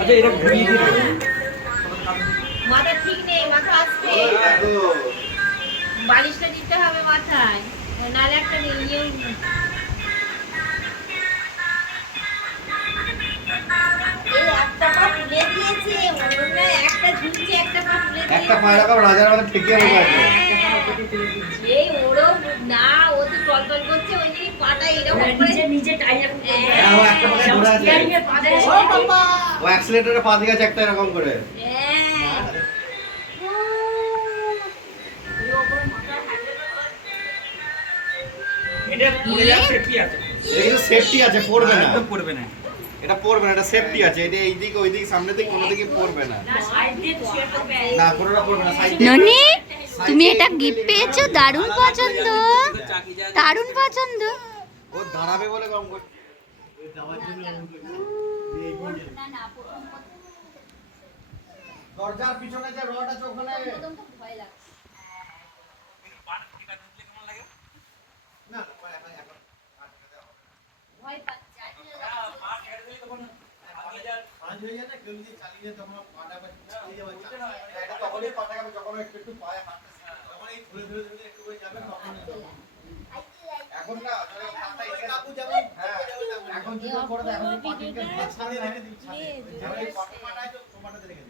আচ্ছা এটা ঘুরিয়ে দিন। মাথা ঠিক নেই, মাথা আসছে। বালিশটা দিতে হবে মাথায়, নাহলে একটা ইয়ে। এই একটা পা তুলে দিয়েছে, মনে হয় একটা ঝুলছে, একটা পা তুলে দিয়েছে। একটা পা এরকম রাজার মতো ঠেকিয়ে বসে আছে। এই ওরও না, ও তো টলটল করছে, ওই জন্য পাটা এরকম করে নিচে টাইট এখন হ্যাঁ, ও একটা পায়ে ধরে আছে। স্টিয়ারিং এর পা দেয়। ও বাবা। ও অ্যাক্সিলারেটরে পা দিয়ে আছে একটা এরকম করে। হ্যাঁ। এটা পড়ে যাচ্ছে কি আছে? এটা কিন্তু সেফটি আছে, পড়বে না। একদম পড়বে না। এটা পড়বে না, এটা সেফটি আছে। এটা এই দিক ওই দিক সামনে দিক কোনো দিকে পড়বে না। না সাইড দিয়ে তো শুয়ে পড়বে। না কোনোটা পড়বে না, সাইড ননি তুমি এটা গিফট পেয়েছো, দারুণ পছন্দ, দারুণ পছন্দ। ও দাঁড়াবে বলে কম করে। দরজার পিছনে যে রড আছে ওখানে ভয় লাগছে। না এখন এখন ভয় পাচ্ছে। আজ হয়ে যায় না, কেউ যদি চালিয়ে তখন পাটা বা চালিয়ে যাবে। এটা তখনই পাটা যাবে যখন একটু একটু পায়ে হাঁটতে শিখবে। যখন এই ধরে ধরে ধরে একটু করে যাবে তখন এখন না যখন পাটা এসে কাকু যেমন এখন যদি করে দেয় এখন পাটিকে ছাড়িয়ে রেখে দিচ্ছি। এই পাটায় তো পাটাতে রেখে